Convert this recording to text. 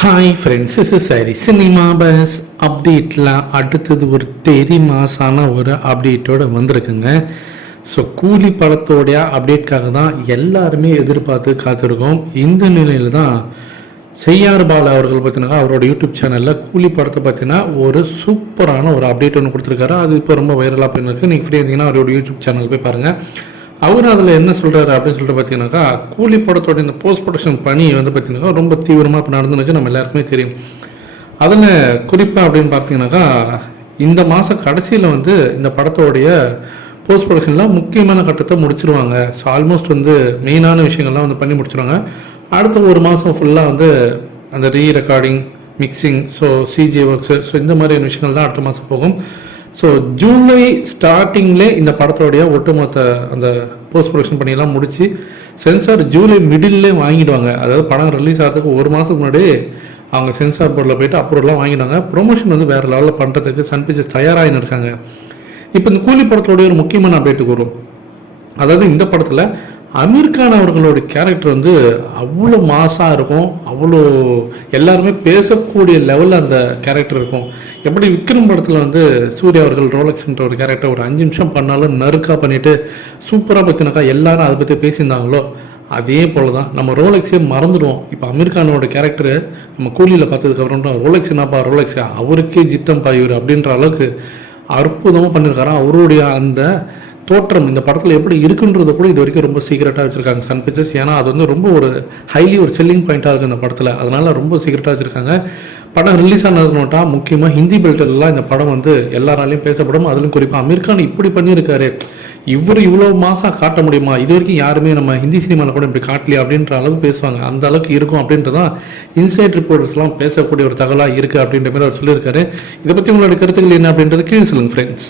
Hi friends, this is sorry cinema bus அப்டேட்டில் அடுத்தது ஒரு தெரி மாசான ஒரு அப்டேட்டோடு வந்திருக்குங்க. ஸோ கூலி படத்தோடைய அப்டேட்காக தான் எல்லாருமே எதிர்பார்த்து காத்திருக்கோம். இந்த நிலையில் தான் செய்யார் பாலா அவர்கள் பார்த்தீங்கன்னா அவரோட யூடியூப் சேனலில் கூலி படத்தை பார்த்தீங்கன்னா ஒரு சூப்பரான ஒரு அப்டேட் ஒன்று கொடுத்துருக்காரு. அது இப்போ ரொம்ப வைரலாக போயிருக்கு. நீங்கள் ஃப்ரீயாக இருந்தீங்கன்னா அவரோட யூடியூப் சேனல் போய் பாருங்கள். அவர் அதில் என்ன சொல்கிறாரு அப்படின்னு சொல்லிட்டு பார்த்தீங்கன்னாக்கா, கூலி படத்தோட இந்த போஸ்ட் ப்ரொடக்ஷன் பணி வந்து பார்த்தீங்கன்னா ரொம்ப தீவிரமாக இப்போ நடந்துருக்கு. நம்ம எல்லாருக்குமே தெரியும். அதில் குறிப்பாக அப்படின்னு பார்த்தீங்கன்னாக்கா, இந்த மாதம் கடைசியில் வந்து இந்த படத்தோடைய போஸ்ட் ப்ரொடக்ஷனில் முக்கியமான கட்டத்தை முடிச்சிருவாங்க. ஸோ ஆல்மோஸ்ட் வந்து மெயினான விஷயங்கள்லாம் வந்து பண்ணி முடிச்சிருவாங்க. அடுத்த ஒரு மாதம் ஃபுல்லாக வந்து அந்த recording, mixing, so CG works, so இந்த மாதிரியான விஷயங்கள் தான் அடுத்த மாதம் போகும். ஸோ ஜூலை ஸ்டார்டிங்லே இந்த படத்தோடைய ஒட்டுமொத்த அந்த போஸ்ட் ப்ரொடக்ஷன் பண்ணியெல்லாம் முடித்து சென்சார் ஜூலை மிடில்லே வாங்கிடுவாங்க. அதாவது படம் ரிலீஸ் ஆகிறதுக்கு ஒரு மாதத்துக்கு முன்னாடி அவங்க சென்சார் போர்டில் போய்ட்டு அப்ரூவலாம் வாங்கிடுவாங்க. ப்ரொமோஷன் வந்து வேறு லெவலில் பண்ணுறதுக்கு சன் பிக்சர்ஸ் தயாராகின்னு இருக்காங்க. இப்போ இந்த கூலி படத்தோடைய ஒரு முக்கியமான அப்டேட்டுக்கு வரும். அதாவது இந்த படத்தில் அமீர் கான் அவர்களோட கேரக்டர் வந்து அவ்வளோ மாசாக இருக்கும். அவ்வளோ எல்லாருமே பேசக்கூடிய லெவலில் அந்த கேரக்டர் இருக்கும். எப்படி விக்ரம் படத்தில் வந்து சூர்யா அவர்கள் ரோலக்ஸ்ன்ற ஒரு கேரக்டர் ஒரு 5 நிமிஷம் பண்ணாலும் நறுக்காக பண்ணிவிட்டு சூப்பராக பார்த்தினாக்கா எல்லாரும் அதை பற்றி பேசியிருந்தாங்களோ, அதே போல் தான் நம்ம ரோலெக்ஸே மறந்துடுவோம். இப்போ அமீர் கானோட கேரக்டரு நம்ம கூலியில் பார்த்ததுக்கப்புறம் ரோலெக்ஸ் என்னப்பா ரோலெக்ஸ், அவருக்கே ஜித்தம்பா இவர் அப்படின்ற அளவுக்கு அற்புதமாக பண்ணியிருக்காராம். அவருடைய அந்த தோற்றம் இந்த படத்தில் எப்படி இருக்குன்றத கூட இது வரைக்கும் ரொம்ப சீக்கிரட்டாக வச்சுருக்காங்க சன் பிக்சர்ஸ். ஏன்னா அது வந்து ரொம்ப ஒரு ஹைலி ஒரு செல்லிங் பாயிண்ட்டாக இருக்குது இந்த படத்தில். அதனால ரொம்ப சீக்கிரட்டாக வச்சுருக்காங்க. படம் ரிலீஸ் ஆனதுனோட்டா முக்கியமாக ஹிந்தி பெல்ட்லாம் இந்த படம் வந்து எல்லாராலையும் பேசப்படும். அதிலும் குறிப்பாக அமீர் கான் இப்படி பண்ணியிருக்காரு, இவர் இவ்வளோ மாதம் காட்ட முடியுமா, இது வரைக்கும் யாருமே நம்ம ஹிந்தி சினிமாவில் கூட இப்படி காட்டலையா அப்படின்ற அளவுக்கு பேசுவாங்க. அந்த அளவுக்கு இருக்கும் அப்படின்றதான் இன்சைட் ரிப்போர்ட்டர்ஸ்லாம் பேசக்கூடிய ஒரு தகவலாக இருக்குது அப்படின்ற மாதிரி அவர் சொல்லியிருக்காரு. இதை பற்றி உங்களோட கருத்துக்கள் என்ன அப்படின்றது கீழே சொல்லுங்கள் ஃப்ரெண்ட்ஸ்.